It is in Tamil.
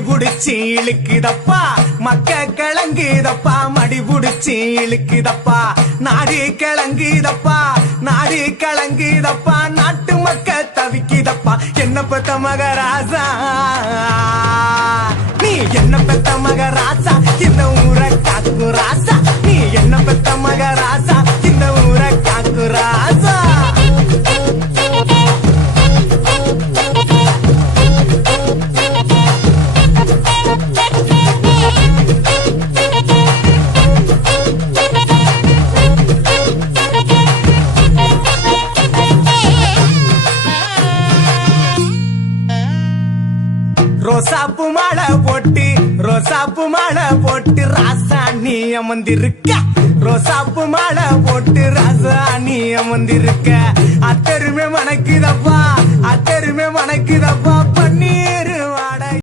மடிபுடிச்சு இழுக்குதப்பா மக்க கிளங்குதப்பா மடிபுடிச்சு இழுக்குதப்பா நாடி கிளங்குதப்பா நாடி கிளங்குதப்பா நாட்டு மக்க தவிக்குதப்பா என்ன பெத்த மகராசா நீ என்ன பெத்த மகராசா இந்த ஊரை காக்கு ராசா நீ என்ன பெத்த மகராசா இந்த ஊரை காக்கு ராசா ரோசாப்பு மாலை போட்டு ராசாணி அமர்ந்திருக்க ரோசாப்பு மாலை போட்டு ராசாணி அமர்ந்திருக்க அத்தருமே மணக்குதப்பா